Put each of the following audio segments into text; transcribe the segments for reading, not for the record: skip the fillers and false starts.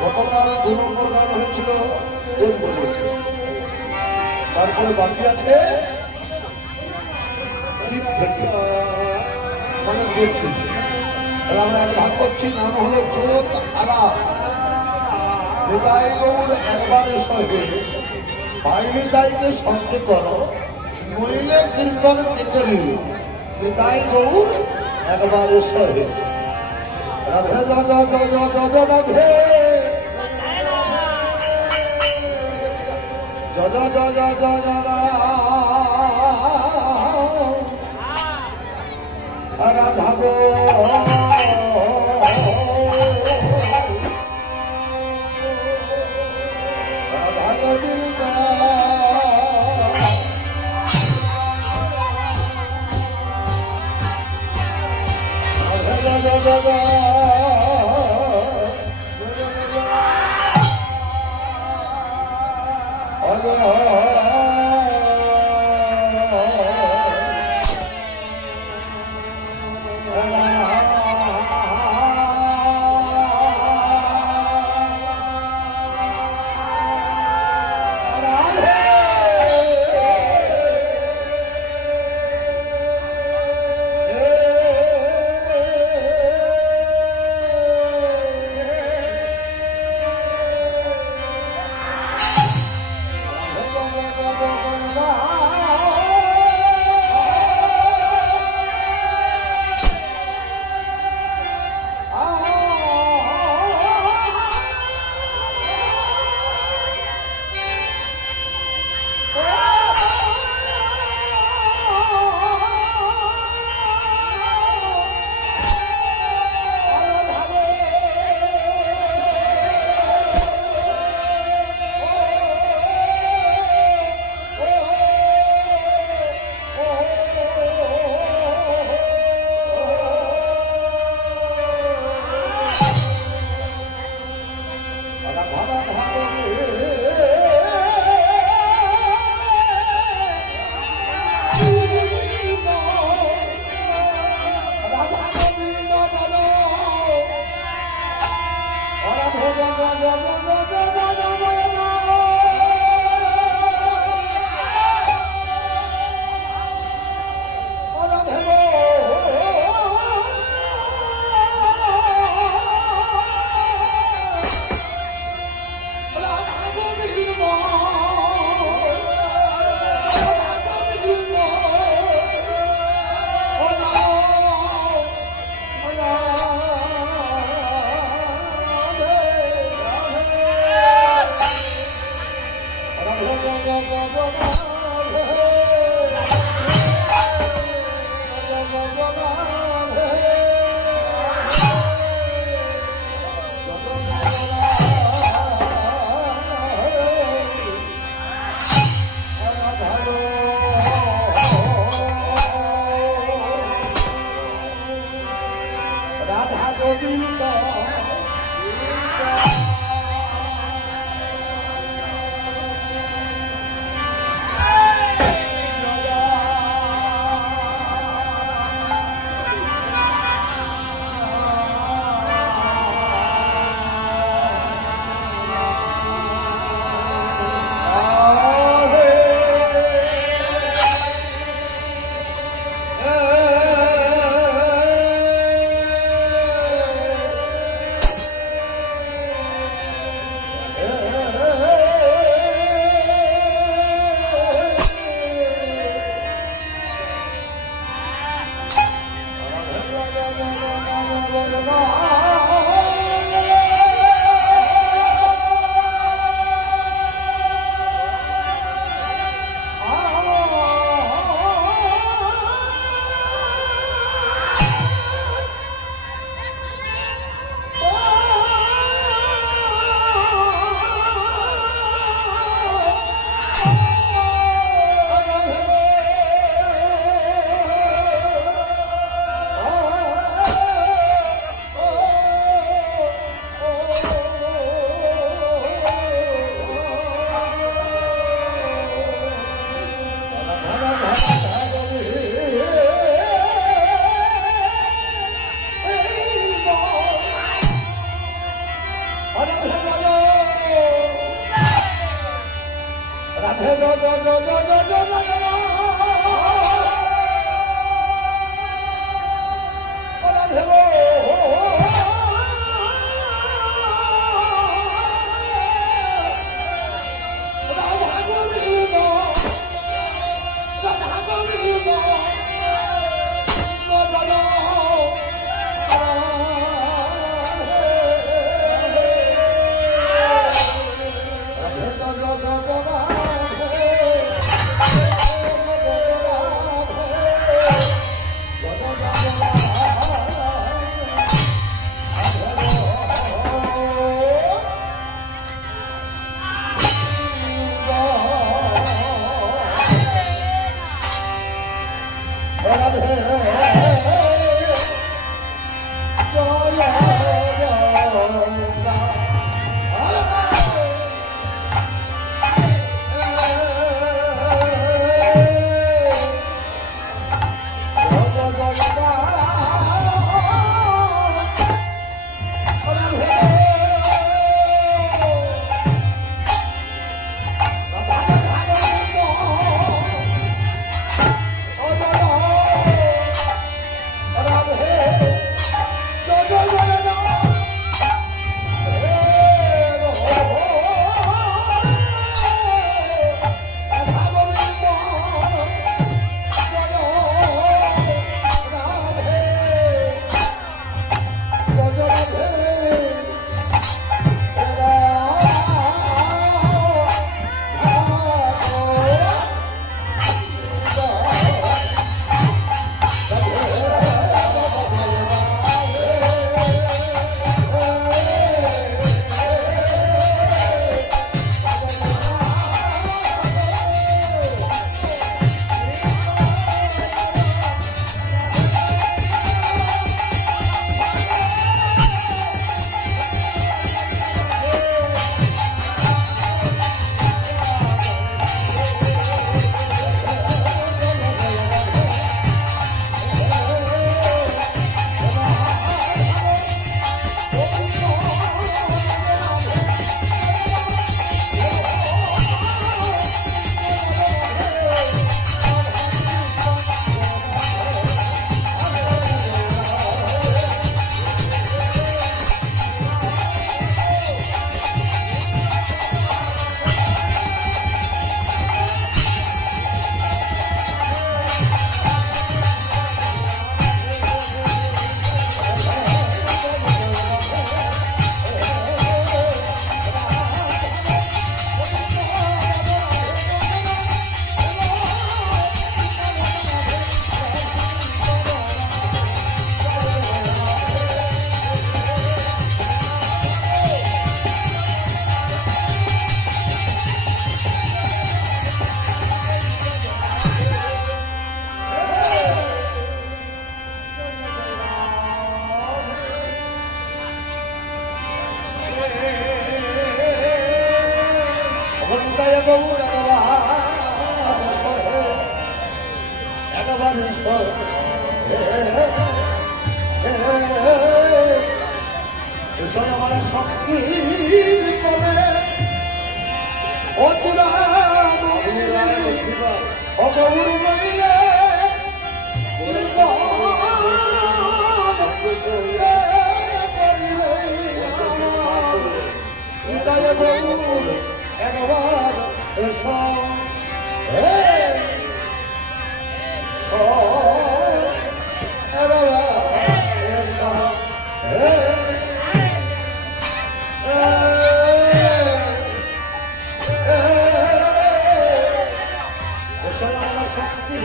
গতকাল দু নম্বর গান হয়েছিল তারপরে বাকি আছে মানে আমরা এক ভাগ করছি। নাম হলো জোত আলা হৃদয় গৌর একবারে সহে বাইরে দায়কে সহ্য করো নইলে কীর্তন কে করিবে হৃদয় গৌর একবারে সহে। রাধে রাধে রাধে রাধে জয় জয় জয় রাধা গো রাধা গোবিন্দ রাধা রাধা Soy una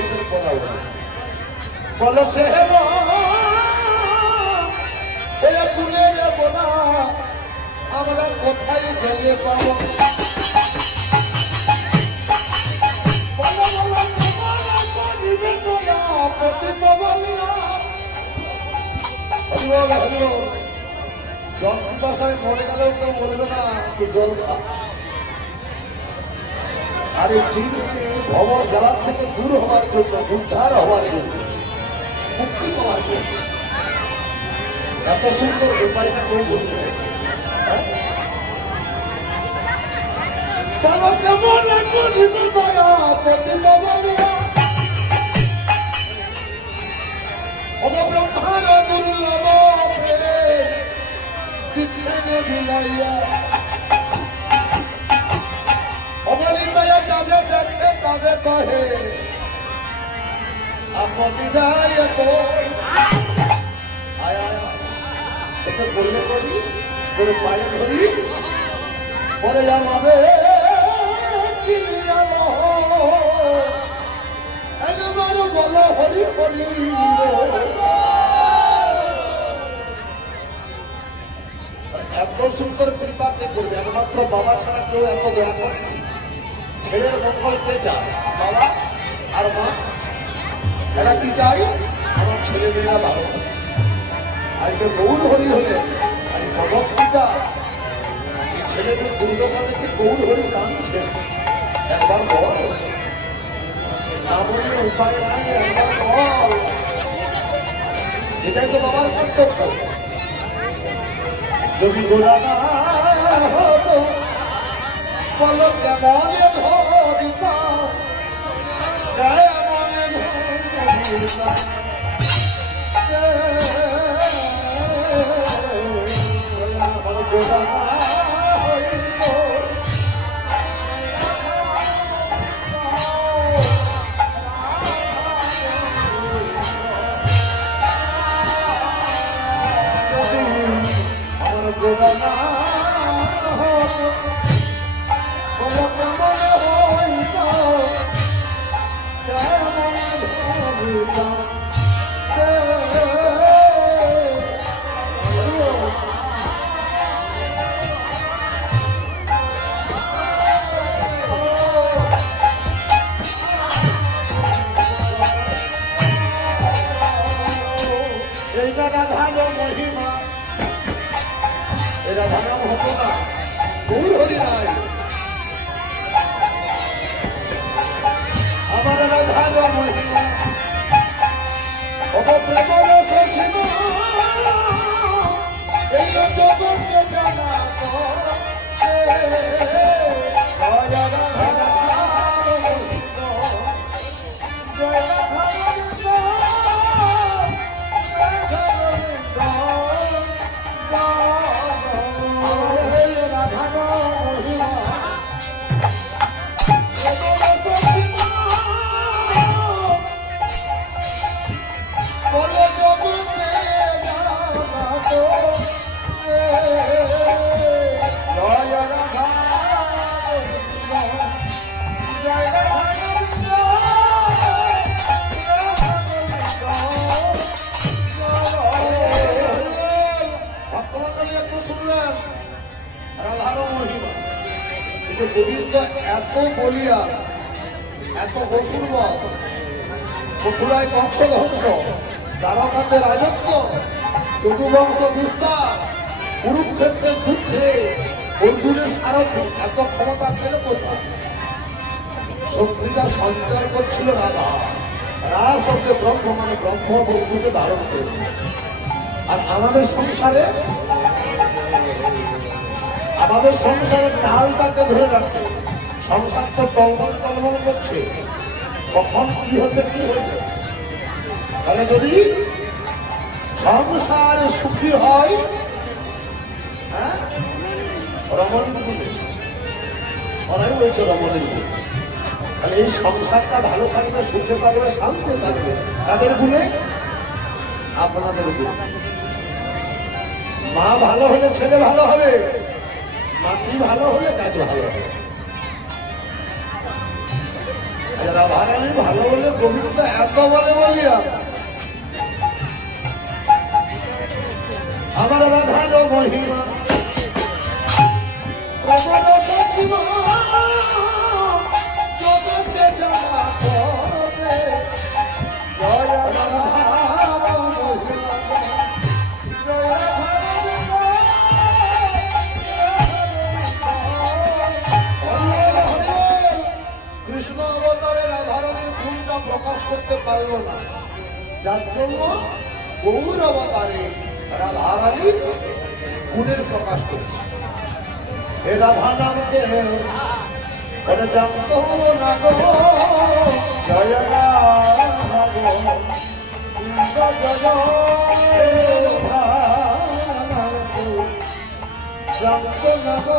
হোসেন পড়াও বলো সে তুলে যাবো না আমরা কোথায় গেলে পাবো জল পিপাসায় মরে গেলেও কেউ বলবে না একটু জল খা আর এই ঠিক ভব জ্বালার থেকে দূর হওয়ার জন্য উদ্ধার হওয়ার জন্য মুক্তি পাওয়ার জন্য এত সুন্দর উপায়টা কেউ বলবে কেমন ব্রহ্মার দুর্লভ অবনীতায় যাবে দেখে তাদের কহে আপনি যায় তোকে বললে করি তোর পায়ে ধরি পরে যাবে একবার বলো হরি হরি এত সুন্দর কৃপাতে করবে একমাত্র বাবা ছাড়া কেউ এত দয়া করেনি ছেলের মঙ্গল কে চায় বাবা আর মা এরা কি চাই আমার ছেলে মেয়েরা ভালো আজকে গৌর হরি হলে আজ ভগবতীটা এই ছেলেদের দুর্দশা দেখে গৌর হরি কাঁদছে একবার বল না বললে উপায় নাই একবার বল এটাই তো বাবার কর্তব্য যদি গোড়া না হতো বলো কেমন ধরিতা কেমন ধরিতা গোড়া না হইত গোড়া না হতো বলো কেমন হইত কেমন ধরিতা এইটা রাধার মহিমা এরা ভাঙাম হতো না গৌর হরি নাই আমার রাধার মহিমা অবপ্রেমর সীমা এই জগৎকে জানা গোবিন্দ এত বলিয়া এত অসুর মথুরায় কংস ধ্বংস দ্বারকাতে রাজত্ব যদুবংশ বিস্তার কুরুক্ষেত্রের যুদ্ধে অর্জুনের সারথি এত ক্ষমতা পেল কোথায় শক্তিটা সঞ্চার করছিল রাধা রাধা শব্দে ব্রহ্ম মানে ব্রহ্ম বস্তুকে ধারণ করেছে আর আমাদের সংসারের ডালটাকে ধরে রাখতে সংসার তো টলমল টলমল করছে কখন কি হতে কি হয়েছে তাহলে যদি সংসার সুখী হয় হ্যাঁ রমণীর গুণে ওরাই বলছে রমণীর গুণে তাহলে এই সংসারটা ভালো থাকবে সুখে থাকবে শান্তি থাকবে তাদের গুণে আপনাদের গুণে মা ভালো হলে ছেলে ভালো হবে মাতৃ ভালো হলে কাজ ভালো হবে যারা ভাড়ানি ভালো বলে গোবিন্দ এত বলে বলিয়া আমার রাধার মহিমা জগতে জানা পড়ে জয় রাধা মহিমা কৃষ্ণ অবতারে রাধারানীর গুণটা প্রকাশ করতে পারল না, যার জন্য গৌর অবতারে রাধারানীর গুণের প্রকাশ করছে। এ রাধা নামকে ওটা জানতো না গো, জয় রাধা গো, জানতো না গো,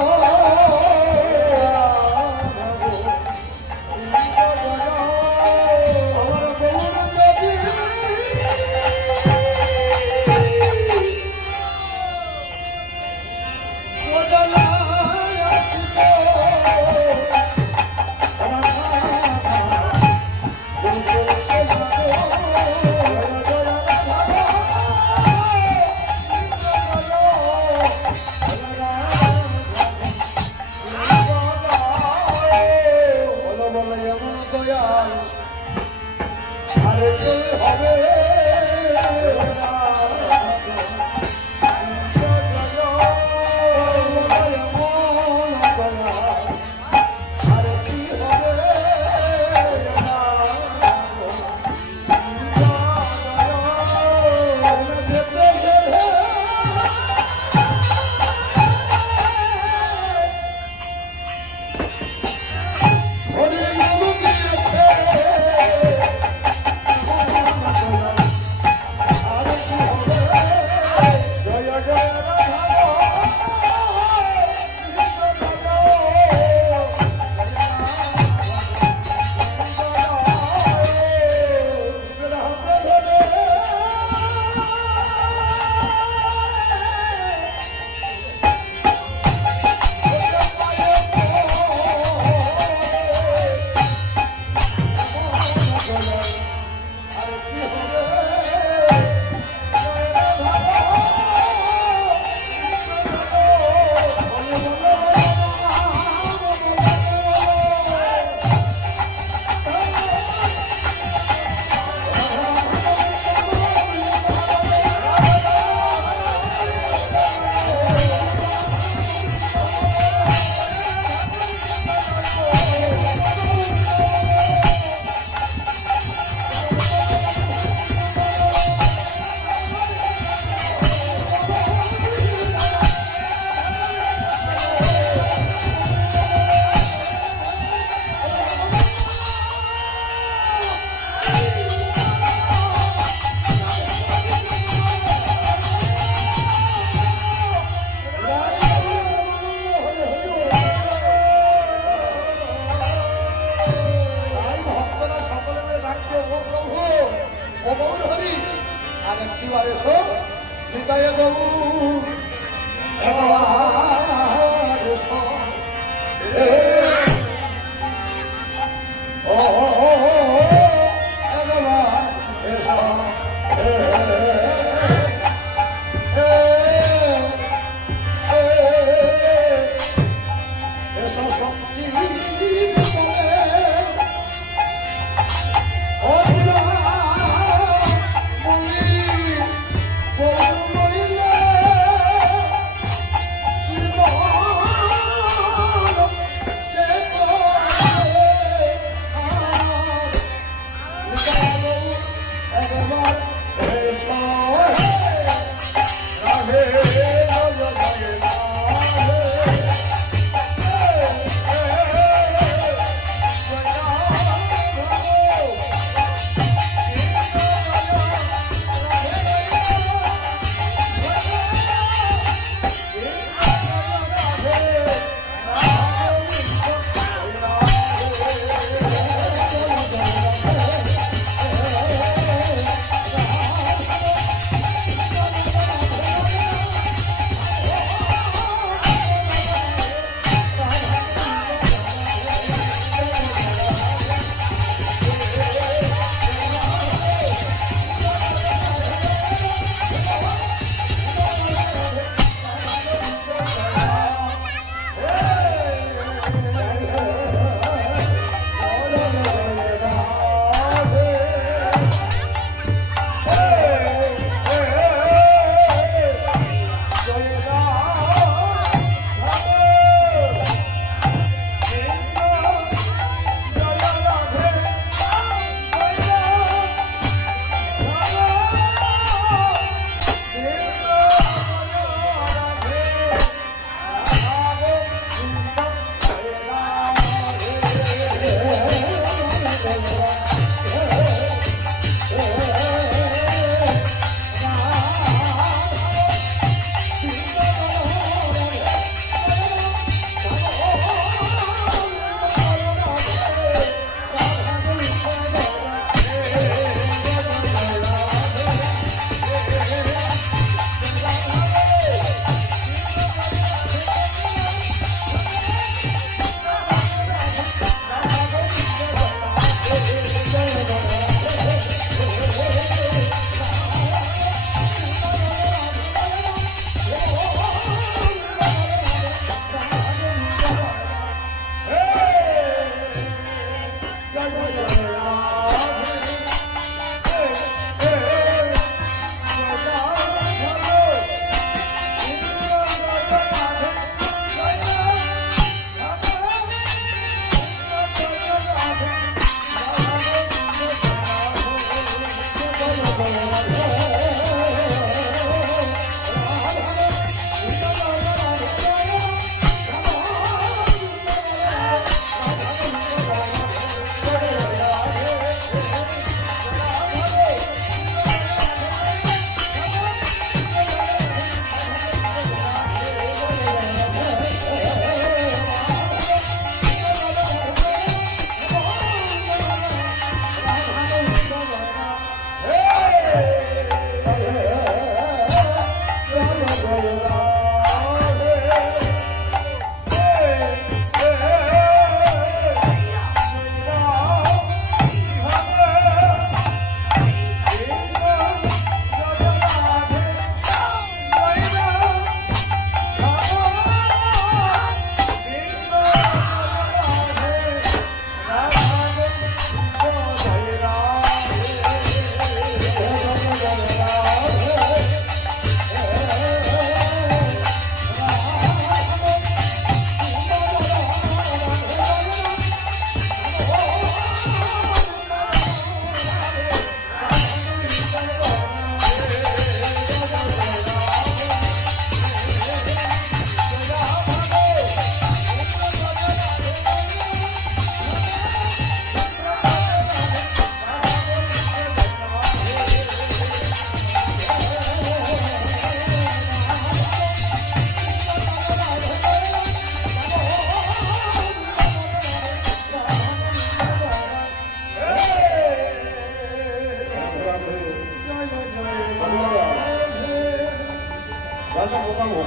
টাকা মোকাবো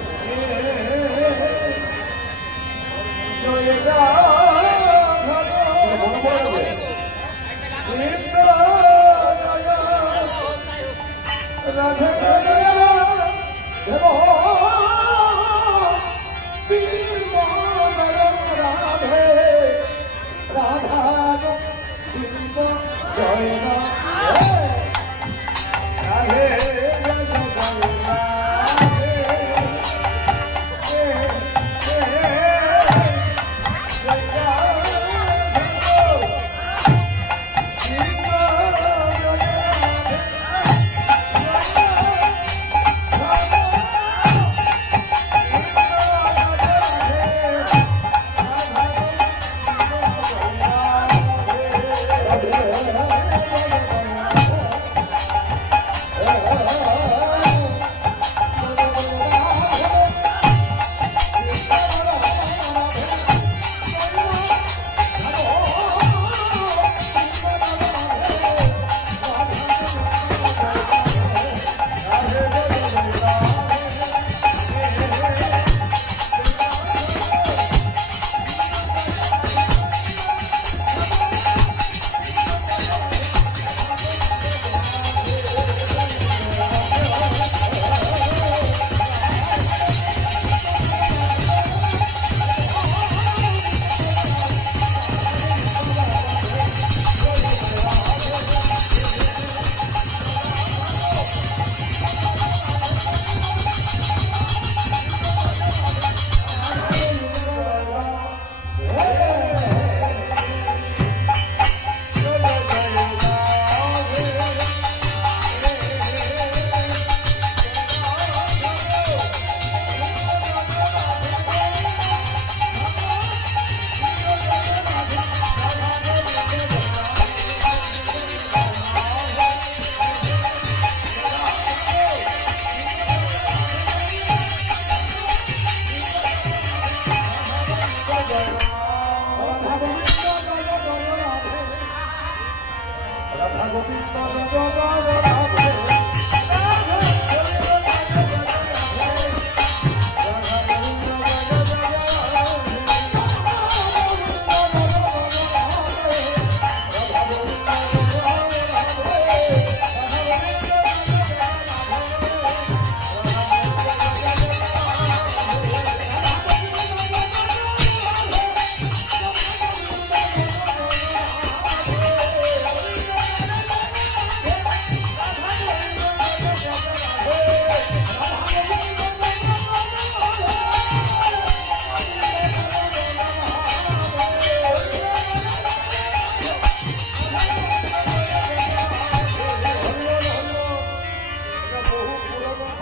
মনে পড়ে যাবে রাধে রাধা জয় রাধে রাধা গোবিন্দ রাধে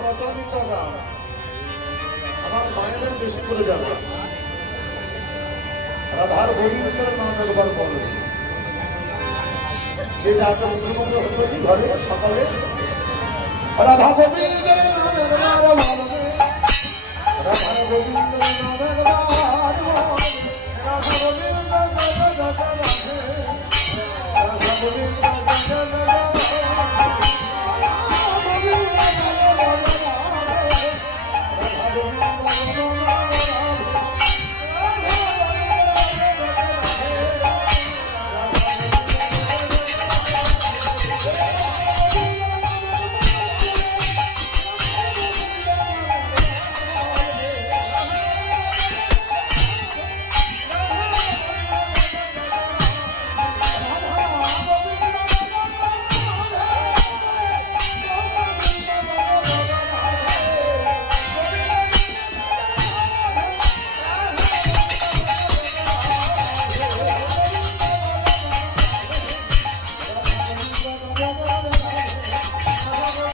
প্রচলিত গান আমার মায়েদের বেশি করে যাবে রাধার গোবিন্দের নাম একবার বলো যেটা আগে মুখে মুখে হতো ঘরে সকালে রাধা গোবিন্দের